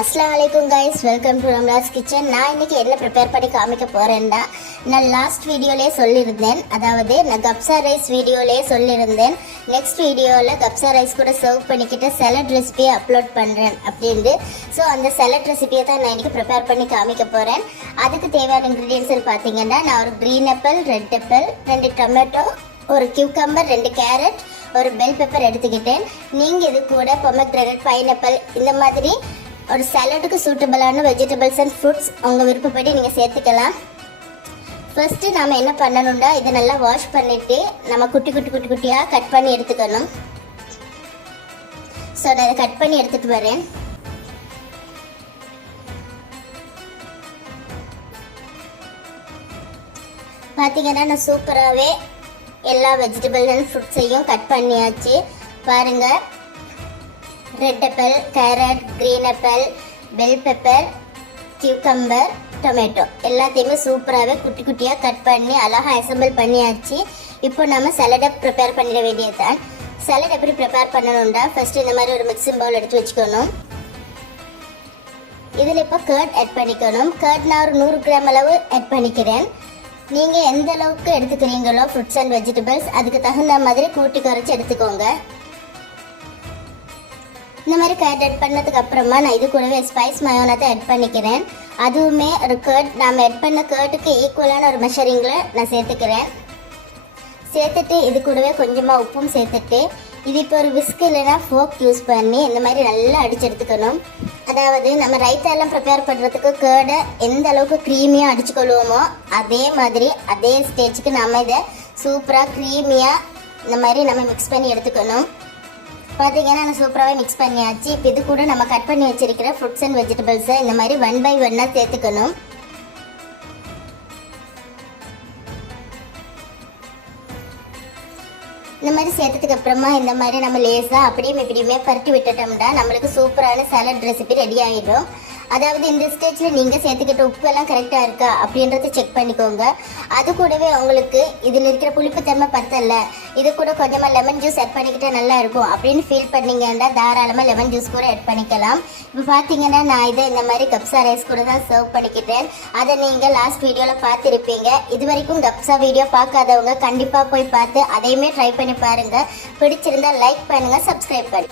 அஸ்ஸலாமு அலைக்கும் guys, welcome to ரம்லாஸ் kitchen. நான் இன்னைக்கு என்ன ப்ரிப்பேர் பண்ணி காமிக்க போகிறேன்னா, நான் லாஸ்ட் வீடியோலேயே சொல்லியிருந்தேன், அதாவது நான் கப்சா ரைஸ் வீடியோலேயே சொல்லியிருந்தேன், நெக்ஸ்ட் வீடியோவில் கப்சா ரைஸ் கூட சர்வ் பண்ணிக்கிட்டு சலட் ரெசிபியை அப்லோட் பண்ணுறேன் அப்படின்ட்டு. ஸோ அந்த சலட் ரெசிபியை தான் நான் இன்றைக்கி ப்ரிப்பேர் பண்ணி காமிக்க போகிறேன். அதுக்கு தேவையான இன்க்ரீடியன்ஸ் பார்த்தீங்கன்னா, நான் ஒரு green apple, red apple, 2 tomato, ஒரு கியூக்கம்பர், 2 கேரட், ஒரு பெல் பெப்பர் எடுத்துக்கிட்டேன். நீங்கள் இது கூட பொமக்ரேனட், பைனாப்பிள், இந்த மாதிரி ஒரு சாலடுக்கு சூட்டபிளான வெஜிடபிள்ஸ் அண்ட் ஃப்ரூட்ஸ் உங்கள் விருப்பப்படி நீங்கள் சேர்த்துக்கலாம். ஃபர்ஸ்ட்டு நாம் என்ன பண்ணணும்னா, இதை நல்லா வாஷ் பண்ணிவிட்டு நம்ம குட்டியாக கட் பண்ணி எடுத்துக்கணும். ஸோ நான் இதை கட் பண்ணி எடுத்துகிட்டு வரேன். பார்த்தீங்கன்னா நான் சூப்பராகவே எல்லா வெஜிடபிள் அண்ட் ஃப்ரூட்ஸையும் கட் பண்ணியாச்சு. பாருங்கள், red apple, carrot, green apple, bell pepper, cucumber, tomato எல்லாத்தையுமே சூப்பராகவே குட்டியாக கட் பண்ணி அழகாக அசம்பிள் பண்ணியாச்சு. இப்போ நம்ம சலடை ப்ரிப்பேர் பண்ணிட வேண்டியது தான். சலட் எப்படி ப்ரிப்பேர் பண்ணணும்டா, ஃபஸ்ட்டு இந்த மாதிரி ஒரு மிக்சிங் பவுல் எடுத்து வச்சுக்கணும். இதில் இப்போ கர்ட் ஆட் பண்ணிக்கணும். கர்ட் நான் ஒரு 100 கிராம் அளவு ஆட் பண்ணிக்கிறேன். நீங்கள் எந்த அளவுக்கு எடுத்துக்கிறீங்களோ ஃப்ரூட்ஸ் அண்ட் வெஜிடபிள்ஸ், அதுக்கு தகுந்த மாதிரி கூட்டி குறைச்சி எடுத்துக்கோங்க. இந்த மாதிரி கர்ட் ஆட் பண்ணதுக்கு அப்புறமா நான் இது கூடவே ஸ்பைஸ் மயோனத்தை ஆட் பண்ணிக்கிறேன். அதுவுமே ஒரு கர்ட் நாம் ஆட் பண்ண கர்ட்டுக்கு ஈக்குவலான ஒரு மெஷரிங்கில் நான் சேர்த்துக்கிறேன். சேர்த்துட்டு இது கூடவே கொஞ்சமாக உப்பும் சேர்த்துட்டு இது இப்போ ஒரு விஸ்க் இல்லைனா ஃபோக் யூஸ் பண்ணி இந்த மாதிரி நல்லா அடிச்சு எடுத்துக்கணும். அதாவது நம்ம ரைத்தாலாம் ப்ரிப்பேர் பண்ணுறதுக்கு கர்டை எந்த அளவுக்கு க்ரீமியாக அடிச்சுக்கொள்வோமோ அதே ஸ்டேஜுக்கு நம்ம இதை சூப்பராக க்ரீமியாக இந்த மாதிரி நம்ம மிக்ஸ் பண்ணி எடுத்துக்கணும். பார்த்தீங்கன்னா நான் சூப்பராகவே மிக்ஸ் பண்ணியாச்சு. இப்போ இது கூட நம்ம கட் பண்ணி வச்சிருக்கிற ஃப்ரூட்ஸ் அண்ட் வெஜிடபிள்ஸை இந்த மாதிரி 1 by 1 சேர்த்துக்கணும். இந்த மாதிரி சேர்த்ததுக்கு அப்புறமா இந்த மாதிரி நம்ம லேசாக அப்படியும் இப்படியுமே பரட்டி விட்டுட்டோம்னா நம்மளுக்கு சூப்பரான சாலட் ரெசிபி ரெடி ஆகிடும். அதாவது இந்த ஸ்டேஜில் நீங்கள் சேர்த்துக்கிட்ட உப்பு எல்லாம் கரெக்டாக இருக்கா அப்படின்றத செக் பண்ணிக்கோங்க. அது கூடவே உங்களுக்கு இதில் இருக்கிற புளிப்பு தன்மை பத்தல, இது கூட கொஞ்சமாக லெமன் ஜூஸ் ஆட் பண்ணிக்கிட்டா நல்லா இருக்கும் அப்படின்னு ஃபீல் பண்ணீங்கன்னா தாராளமாக லெமன் ஜூஸ் கூட ஆட் பண்ணிக்கலாம். இப்போ பார்த்தீங்கன்னா நான் இதை இந்த மாதிரி கப்சா ரைஸ் கூட தான் சர்வ் பண்ணிக்கிட்டேன். அதை நீங்கள் லாஸ்ட் வீடியோவில் பார்த்துருப்பீங்க. இது வரைக்கும் கப்சா வீடியோ பார்க்காதவங்க கண்டிப்பாக போய் பார்த்து அதையுமே ட்ரை பண்ணி பாருங்கள். பிடிச்சிருந்தா லைக் பண்ணுங்கள், சப்ஸ்கிரைப் பண்ணுங்கள்.